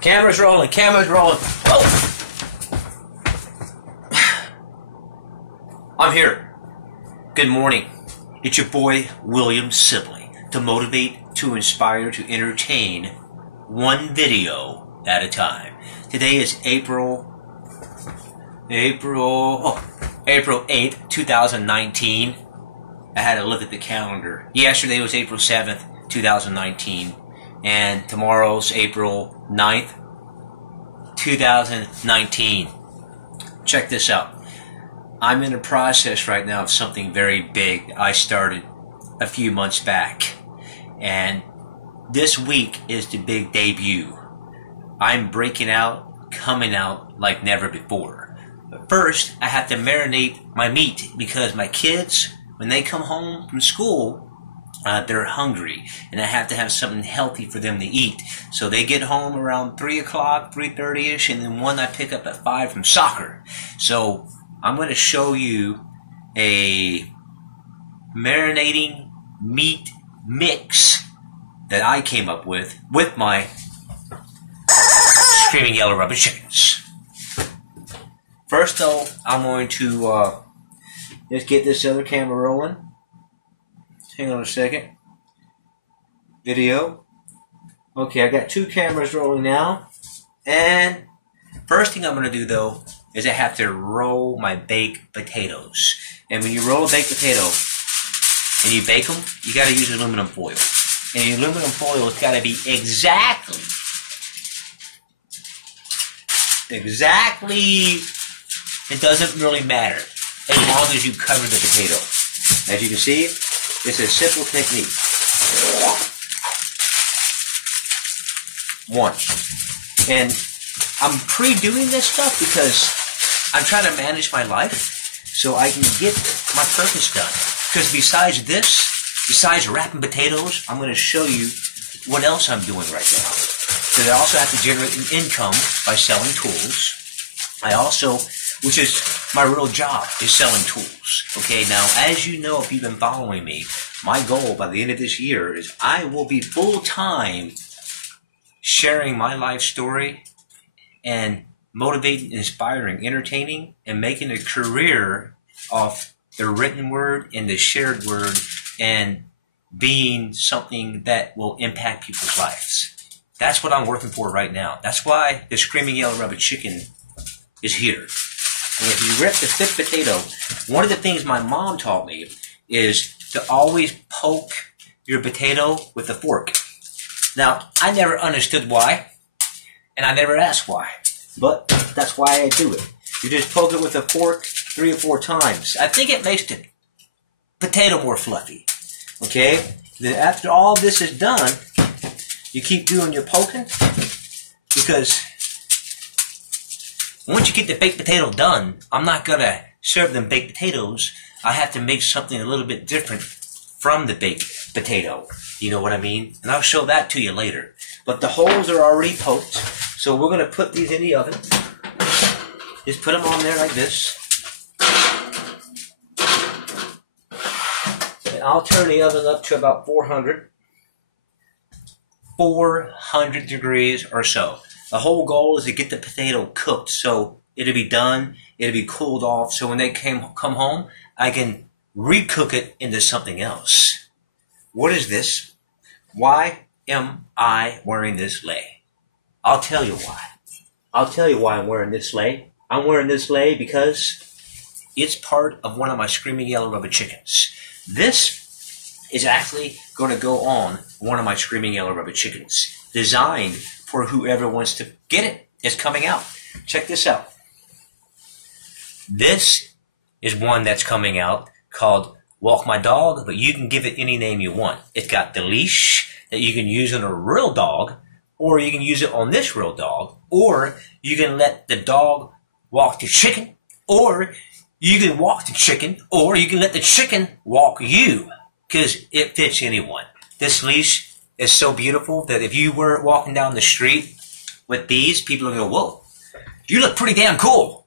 Camera's rolling, camera's rolling. Oh! I'm here. Good morning. It's your boy, William Sibley. To motivate, to inspire, to entertain, one video at a time. Today is April 8th, 2019. I had to look at the calendar. Yesterday was April 7th, 2019. And tomorrow's April 9th, 2019. Check this out. I'm in the process right now of something very big I started a few months back. And this week is the big debut. I'm breaking out, coming out like never before. But first, I have to marinate my meat because my kids, when they come home from school, they're hungry, and I have to have something healthy for them to eat. So they get home around 3 o'clock, 3:30ish, and then one I pick up at 5 from soccer. So I'm going to show you a marinating meat mix that I came up with my Screaming Yellow Rubber Chickens. First, though, I'm going to just get this other camera rolling. Hang on a second. Video. Okay, I got two cameras rolling now. And first thing I'm going to do, though, is I have to roll my baked potatoes. And when you roll a baked potato and you bake them, you got to use aluminum foil. And the aluminum foil has got to be exactly, it doesn't really matter as long as you cover the potato. As you can see, it's a simple technique. One. And I'm pre-doing this stuff because I'm trying to manage my life so I can get my purpose done. Because besides wrapping potatoes, I'm going to show you what else I'm doing right now. Because I also have to generate an income by selling tools. Which is my real job, is selling tools. Okay, now as you know, if you've been following me, my goal by the end of this year is I will be full-time sharing my life story and motivating, inspiring, entertaining, and making a career of the written word and the shared word and being something that will impact people's lives. That's what I'm working for right now. That's why the Screaming Yellow Rubber Chicken is here. And if you rip the thick potato, one of the things my mom taught me is to always poke your potato with a fork. Now, I never understood why, and I never asked why, but that's why I do it. You just poke it with a fork 3 or 4 times. I think it makes the potato more fluffy, okay? Then after all this is done, you keep doing your poking, because once you get the baked potato done, I'm not going to serve them baked potatoes. I have to make something a little bit different from the baked potato. You know what I mean? And I'll show that to you later. But the holes are already poked, so we're going to put these in the oven. Just put them on there like this. And I'll turn the oven up to about 400 degrees or so. The whole goal is to get the potato cooked, so it'll be done, it'll be cooled off, so when they come home, I can recook it into something else. What is this? Why am I wearing this lei? I'll tell you why. I'll tell you why I'm wearing this lei. I'm wearing this lei because it's part of one of my Screaming Yellow Rubber Chickens. This is actually going to go on one of my Screaming Yellow Rubber Chickens, designed for whoever wants to get it. It's coming out. Check this out. This is one that's coming out called Walk My Dog, but you can give it any name you want. It's got the leash that you can use on a real dog, or you can use it on this real dog, or you can let the dog walk the chicken, or you can walk the chicken, or you can let the chicken walk you, because it fits anyone. This leash is so beautiful that if you were walking down the street with these, people will go, whoa, you look pretty damn cool.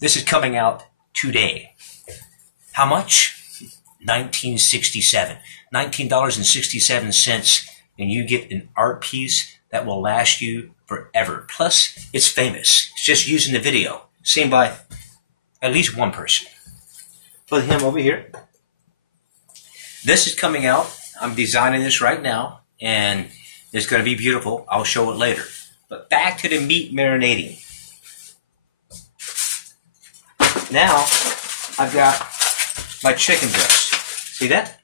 This is coming out today. How much? $19.67. $19.67, and you get an art piece that will last you forever. Plus, it's famous. It's just using the video, seen by at least one person. Put him over here. This is coming out. I'm designing this right now, and it's going to be beautiful. I'll show it later. But back to the meat marinating. Now, I've got my chicken breast. See that?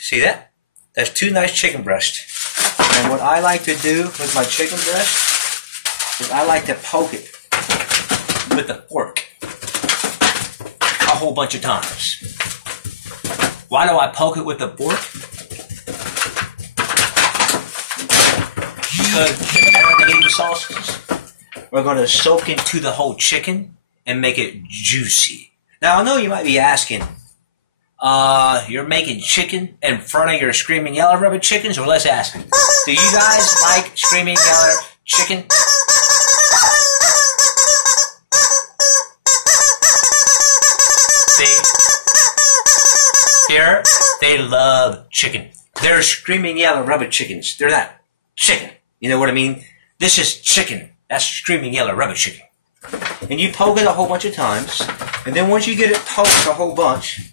See that? That's 2 nice chicken breasts. And what I like to do with my chicken breast is I like to poke it with a fork a whole bunch of times. Why do I poke it with a fork? Because the marinating sauces are going to soak into the whole chicken and make it juicy. Now, I know you might be asking, you're making chicken in front of your Screaming Yellow Rabbit chickens? Well, let's ask them. Do you guys like Screaming Yellow chicken? See? Here, they love chicken. They're Screaming Yellow Rabbit chickens. They're not chicken. You know what I mean? This is chicken. That's Screaming Yellow Rabbit chicken. And you poke it a whole bunch of times. And then once you get it poked a whole bunch,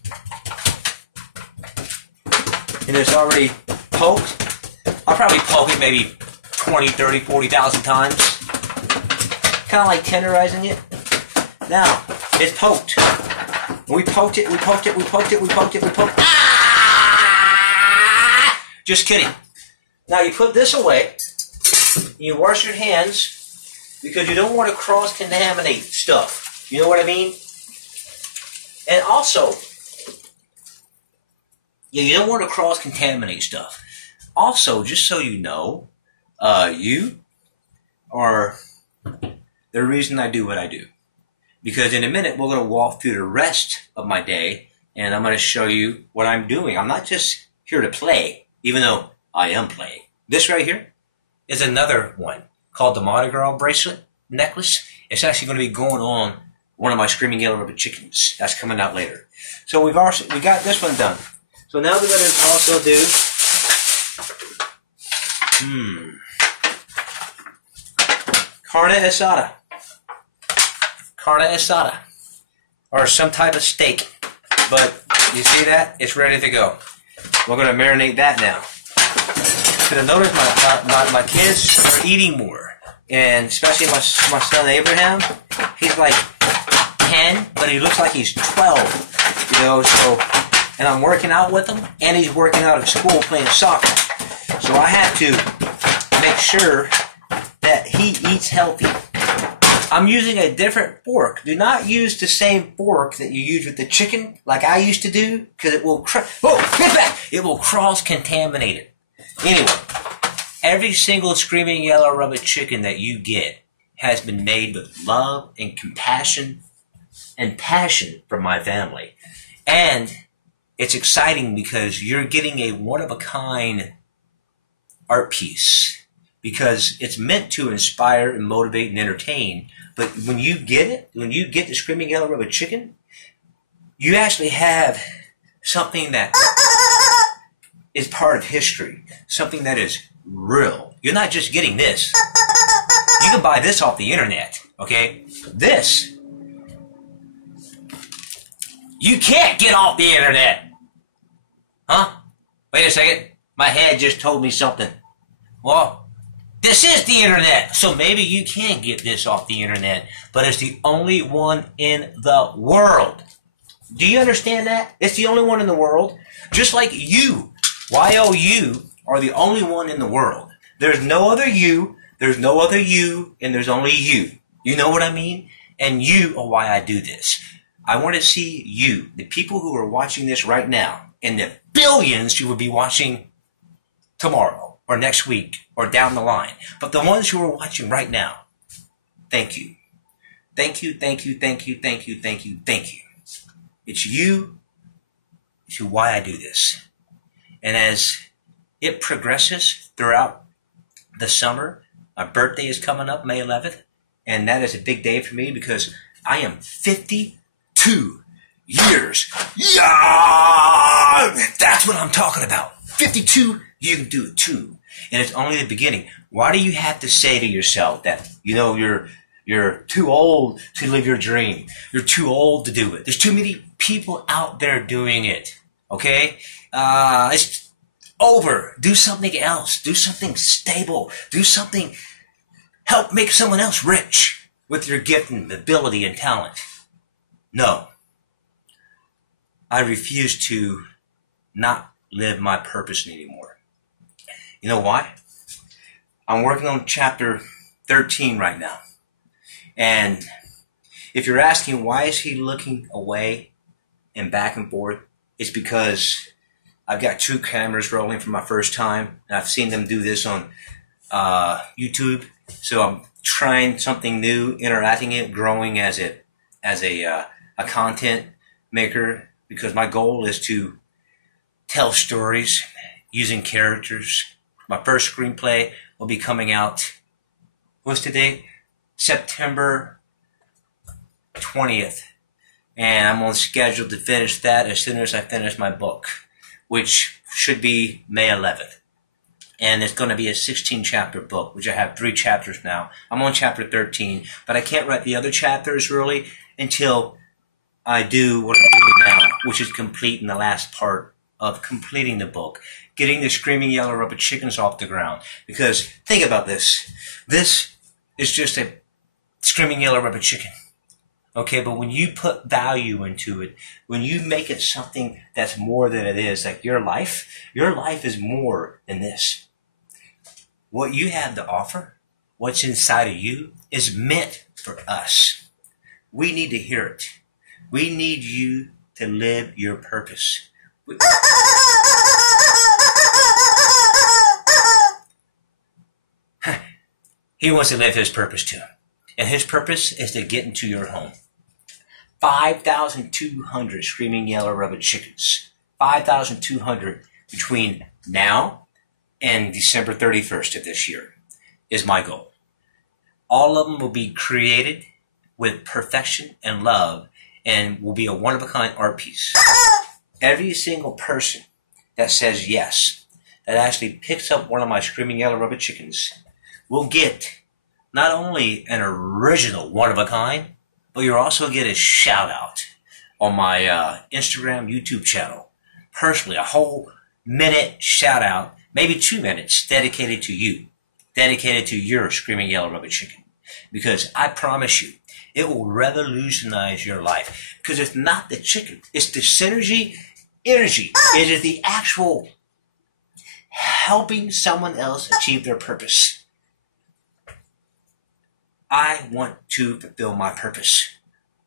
and it's already poked, I'll probably poke it maybe 20, 30, 40,000 times. Kind of like tenderizing it. Now, it's poked. We poked it, we poked it, we poked it, we poked it, we poked it. Ah! Just kidding. Now you put this away. You wash your hands because you don't want to cross-contaminate stuff. You know what I mean? And also, yeah, you don't want to cross-contaminate stuff. Also, just so you know, you are the reason I do what I do. Because in a minute, we're going to walk through the rest of my day, and I'm going to show you what I'm doing. I'm not just here to play, even though I am playing. This right here is another one called the Mardi Gras bracelet necklace. It's actually going to be going on one of my Screaming Yellow Rabbit chickens. That's coming out later. So we got this one done. So now we're going to also do carne asada. Carne asada, or some type of steak. But you see that? It's ready to go. We're going to marinate that now. Because I notice my kids are eating more. And especially my son Abraham, he's like 10, but he looks like he's 12. You know, so, and I'm working out with him, and he's working out at school playing soccer. So I have to make sure that he eats healthy. I'm using a different fork. Do not use the same fork that you use with the chicken like I used to do, because it will get back! It will cross-contaminate it. Anyway, every single Screaming Yellow Rabbit chicken that you get has been made with love and compassion and passion from my family. And it's exciting because you're getting a one-of-a-kind art piece, because it's meant to inspire and motivate and entertain. But when you get it, when you get the Screaming Yellow Rabbit chicken, you actually have something that is part of history, something that is real. You're not just getting this. You can buy this off the internet, okay? This, you can't get off the internet. Huh? Wait a second. My head just told me something. Well, this is the internet, so maybe you can get this off the internet, but it's the only one in the world. Do you understand that? It's the only one in the world. Just like you, Y-O-U, are the only one in the world. There's no other you, there's no other you, and there's only you. You know what I mean? And you are why I do this. I want to see you, the people who are watching this right now, and the billions you will be watching tomorrow, or next week, or down the line. But the ones who are watching right now, thank you. Thank you, thank you, thank you, thank you, thank you, thank you. It's you to why I do this. And as it progresses throughout the summer, my birthday is coming up, May 11th, and that is a big day for me because I am 52 years young. That's what I'm talking about. 52, you can do it too. And it's only the beginning. Why do you have to say to yourself that, you're too old to live your dream? You're too old to do it. There's too many people out there doing it. Okay? It's over. Do something else. Do something stable. Do something. Help make someone else rich with your gift and ability and talent. No. I refuse to not live my purpose anymore. You know why? I'm working on chapter 13 right now. And if you're asking why is he looking away and back and forth, it's because I've got 2 cameras rolling for my first time. And I've seen them do this on YouTube. So I'm trying something new, interacting it, growing as a content maker, because my goal is to tell stories using characters. My first screenplay will be coming out, what's today? September 20th. And I'm on schedule to finish that as soon as I finish my book, which should be May 11th. And it's going to be a 16-chapter book, which I have 3 chapters now. I'm on chapter 13, but I can't write the other chapters really until I do what I'm doing now, which is completing the last part of completing the book, getting the Screaming Yellow Rubber Chickens off the ground. Because think about this. This is just a Screaming Yellow Rubber Chicken. Okay, but when you put value into it, when you make it something that's more than it is, like your life is more than this. What you have to offer, what's inside of you, is meant for us. We need to hear it. We need you to live your purpose. He wants to live his purpose too. And his purpose is to get into your home. 5,200 Screaming Yellow Rubber Chickens. 5,200 between now and December 31st of this year is my goal. All of them will be created with perfection and love and will be a one-of-a-kind art piece. Every single person that says yes, that actually picks up one of my Screaming Yellow Rubber Chickens, will get not only an original one-of-a-kind, but you'll also get a shout-out on my Instagram, YouTube channel. Personally, a whole minute shout-out, maybe 2 minutes, dedicated to you, dedicated to your Screaming Yellow Rubber Chicken. Because I promise you, it will revolutionize your life. Because it's not the chicken. It's the synergy, energy. It is the actual helping someone else achieve their purpose. I want to fulfill my purpose.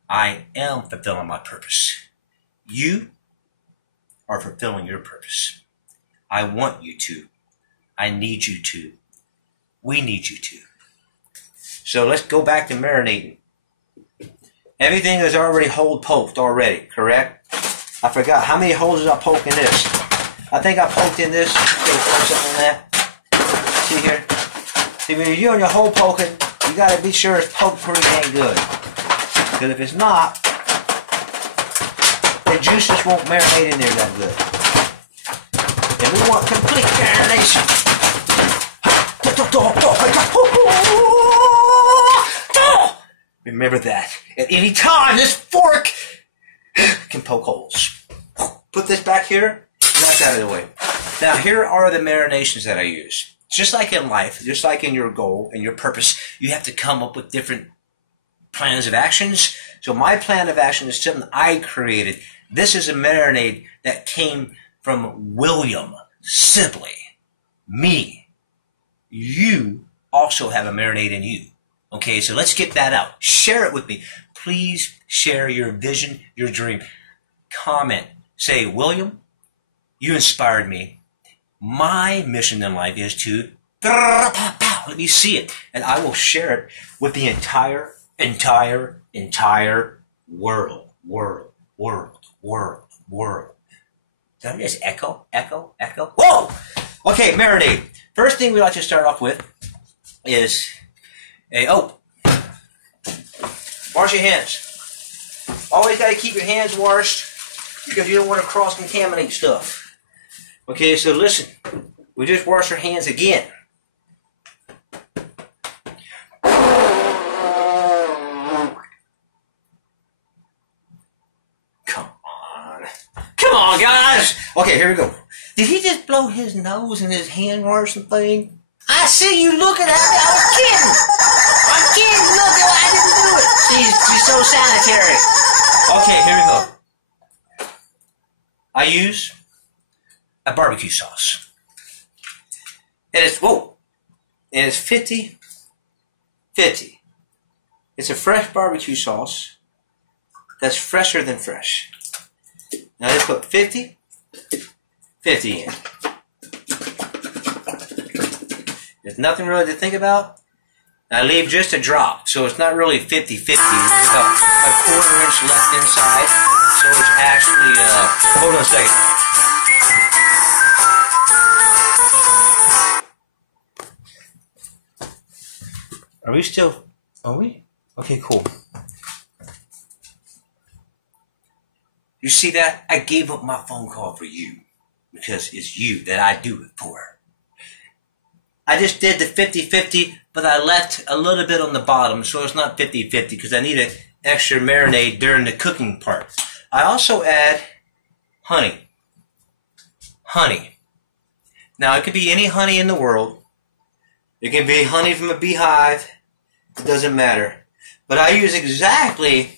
I am fulfilling my purpose. You are fulfilling your purpose. I want you to. I need you to. We need you to. So let's go back to marinating. Everything is already hole poked already, correct? I forgot. How many holes did I poke in this? I think I poked in this. Something on that. See here? See, when you're doing your hole poking, you got to be sure it's poked pretty dang good. Because if it's not, the juices won't marinate in there that good. And we want complete marination. Remember that. At any time, this fork can poke holes. Put this back here. That's out of the way. Now, here are the marinations that I use. Just like in life, just like in your goal and your purpose, you have to come up with different plans of actions. So my plan of action is something I created. This is a marinade that came from William. Simply. Me. You also have a marinade in you. Okay, so let's get that out. Share it with me. Please share your vision, your dream. Comment. Say, William, you inspired me. My mission in life is to let me see it. And I will share it with the entire world. Did I just echo? Whoa! Okay, marinade. First thing we like to start off with is wash your hands. Always got to keep your hands washed because you don't want to cross-contaminate stuff. Okay, so listen. We just wash our hands again. Come on, guys. Okay, here we go. Did he just blow his nose in his hand or something? I see you looking at me. I was kidding. I'm kidding. Look, I didn't do it. She's so sanitary. Okay, here we go. I use a barbecue sauce. And it's, whoa. And it's 50-50. It's a fresh barbecue sauce that's fresher than fresh. Now let's put 50 in. There's nothing really to think about. I leave just a drop, so it's not really 50-50. It's about a quarter inch left inside, so it's actually, hold on a second. Are we still, are we? Okay, cool. You see that? I gave up my phone call for you because it's you that I do it for. I just did the 50-50, but I left a little bit on the bottom, so it's not 50-50 because I need an extra marinade during the cooking part. I also add honey. Honey. Now, it could be any honey in the world. It can be honey from a beehive. It doesn't matter. But I use exactly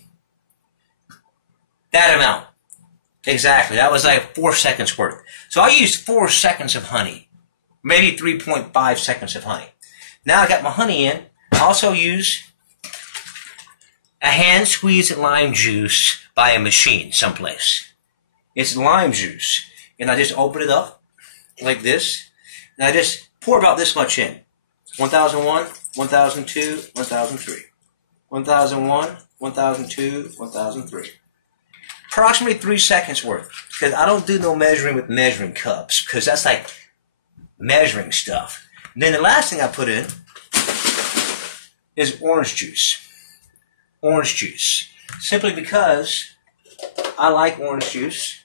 that amount. Exactly. That was like 4 seconds worth. So I used 4 seconds of honey. Maybe 3.5 seconds of honey. Now I got my honey in. I also use a hand-squeezed lime juice by a machine someplace. It's lime juice. And I just open it up like this. And I just pour about this much in. 1001, 1002, 1003. 1001, 1002, 1003. Approximately 3 seconds worth. Because I don't do no measuring with measuring cups. Because that's like measuring stuff. And then the last thing I put in is orange juice. Orange juice. Simply because I like orange juice.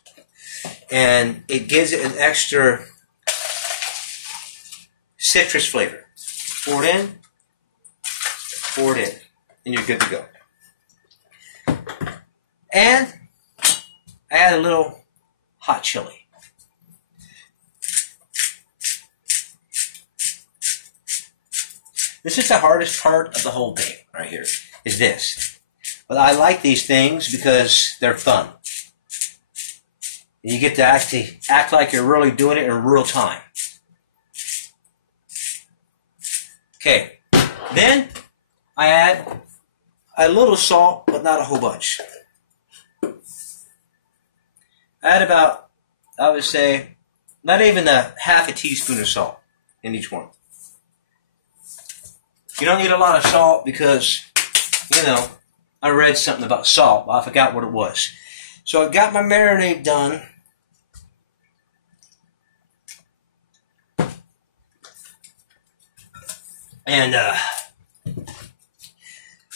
And it gives it an extra citrus flavor. Pour it in. Pour it in. And you're good to go. And add a little hot chili. This is the hardest part of the whole thing right here, is this. But I like these things because they're fun. You get to actually act like you're really doing it in real time. Okay, then I add a little salt, but not a whole bunch. Add about, I would say, not even a half a teaspoon of salt in each one. You don't need a lot of salt because, you know, I read something about salt, but I forgot what it was. So I got my marinade done. And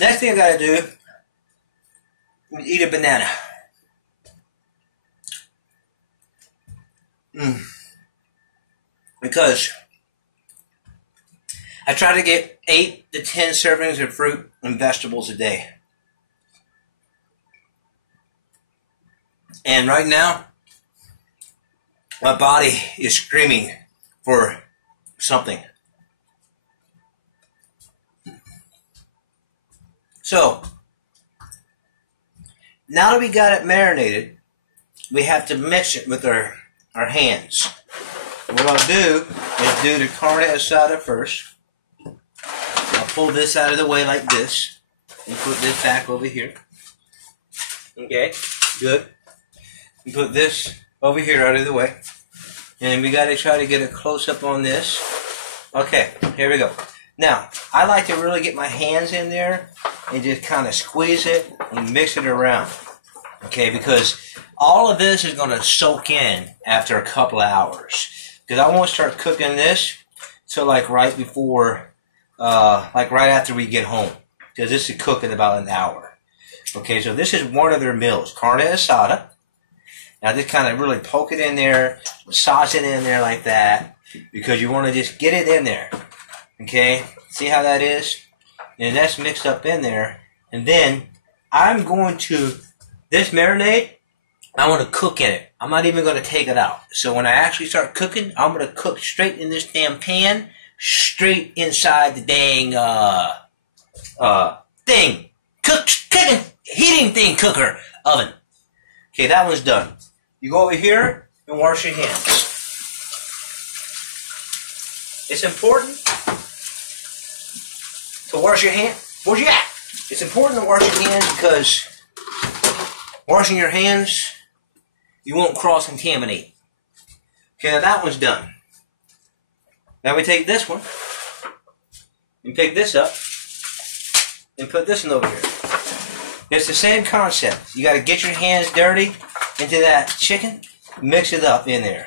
next thing I gotta do is eat a banana. Because I try to get 8 to 10 servings of fruit and vegetables a day. And right now, my body is screaming for something. So, now that we got it marinated, we have to mix it with our hands. What I'll do is do the carne asada first. I'll pull this out of the way like this and put this back over here. Okay, good. And put this over here out of the way. And we got to try to get a close-up on this. Okay, here we go. Now, I like to really get my hands in there and just kind of squeeze it and mix it around. Okay, because all of this is going to soak in after a couple of hours. Because I won't start cooking this till like right before, like right after we get home. Because this is cook in about an hour. Okay, so this is one of their meals, carne asada. Now just kind of really poke it in there, massage it in there like that. because you want to just get it in there. Okay, see how that is? And that's mixed up in there. And then I'm going to, this marinade, I want to cook in it. I'm not even going to take it out. So when I actually start cooking, I'm going to cook straight in this damn pan, straight inside the dang thing, cooking, heating thing, cooker, oven. Okay, that one's done. You go over here and wash your hands. It's important to wash your hands. Where's you at? It's important to wash your hands because washing your hands, you won't cross-contaminate. Okay, now that one's done. Now we take this one and pick this up and put this one over here. It's the same concept. You got to get your hands dirty into that chicken, mix it up in there,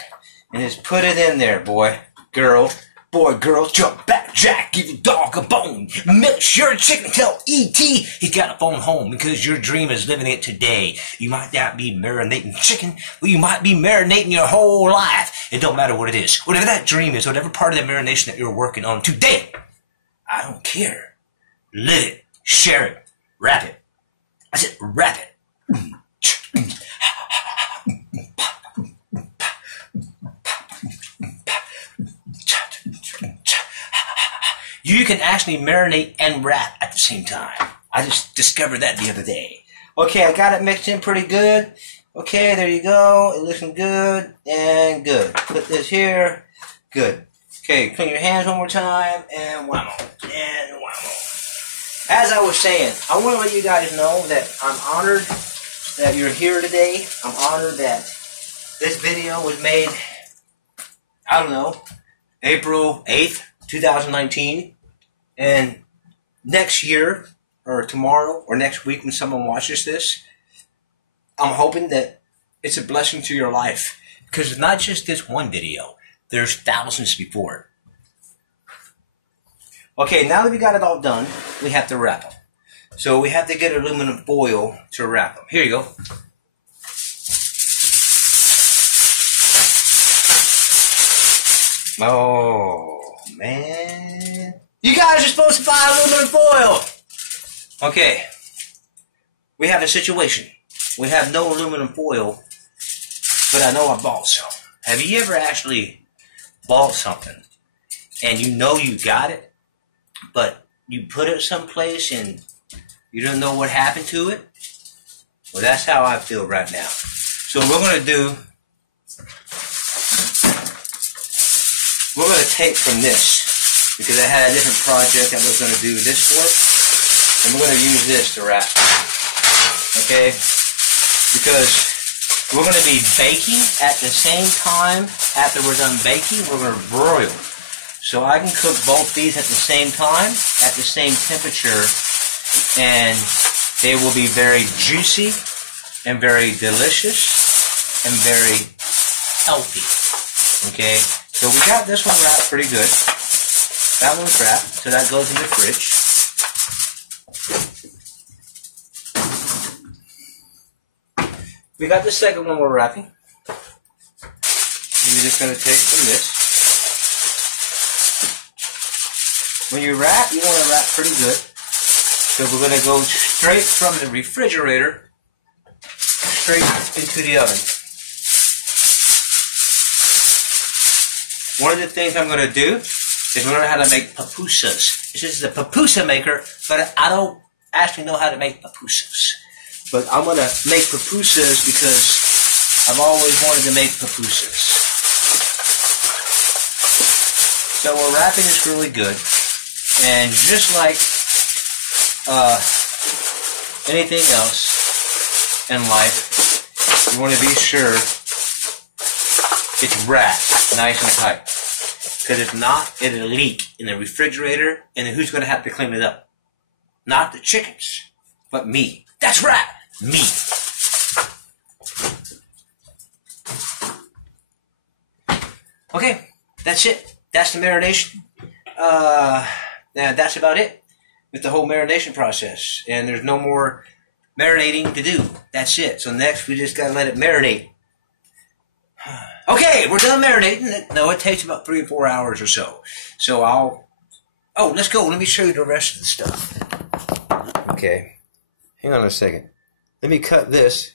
and just put it in there, boy, girl. Boy, girl, jump back, Jack, give your dog a bone. Make sure chicken tell E.T. he's got a phone home because your dream is living it today. You might not be marinating chicken, but you might be marinating your whole life. It don't matter what it is. Whatever that dream is, whatever part of the marination that you're working on today, I don't care. Live it, share it, rap it. I said, rap it. You can actually marinate and wrap at the same time. I just discovered that the other day. Okay, I got it mixed in pretty good. Okay, there you go. It looking good and good. Put this here. Good. Okay, clean your hands one more time and whammo. And whammo. As I was saying, I want to let you guys know that I'm honored that you're here today. I'm honored that this video was made, I don't know, April 8th, 2019. And next year, or tomorrow, or next week when someone watches this, I'm hoping that it's a blessing to your life. Because it's not just this one video. There's thousands before it. Okay, now that we got it all done, we have to wrap them. So we have to get aluminum foil to wrap them. Here you go. Oh, man. You guys are supposed to buy aluminum foil. Okay. We have a situation. We have no aluminum foil, but I know I bought some. Have you ever actually bought something and you know you got it, but you put it someplace and you don't know what happened to it? Well, that's how I feel right now. So we're going to take from this, because I had a different project I was going to do this for, and we're going to use this to wrap. Okay? Because we're going to be baking at the same time. After we're done baking, we're going to broil. So I can cook both these at the same time, at the same temperature, and they will be very juicy and very delicious and very healthy. Okay? So we got this one wrapped pretty good. That one's wrapped, so that goes in the fridge. We got the second one we're wrapping. And we're just going to take from this. When you wrap, you want to wrap pretty good. So we're going to go straight from the refrigerator straight into the oven. One of the things I'm going to do is learn how to make pupusas. This is the pupusa maker, but I don't actually know how to make pupusas. But I'm going to make pupusas because I've always wanted to make pupusas. So we're wrapping this really good. And just like anything else in life, you want to be sure it's wrapped nice and tight. Because if not, it'll leak in the refrigerator, and then who's going to have to clean it up? Not the chickens, but me. That's right, me. Okay, that's it. That's the marination. That's about it with the whole marination process. And there's no more marinating to do. That's it. So next, we just got to let it marinate. Okay, we're done marinating. No, it takes about 3 or 4 hours or so. So let's go. Let me show you the rest of the stuff. Okay. Hang on a second. Let me cut this.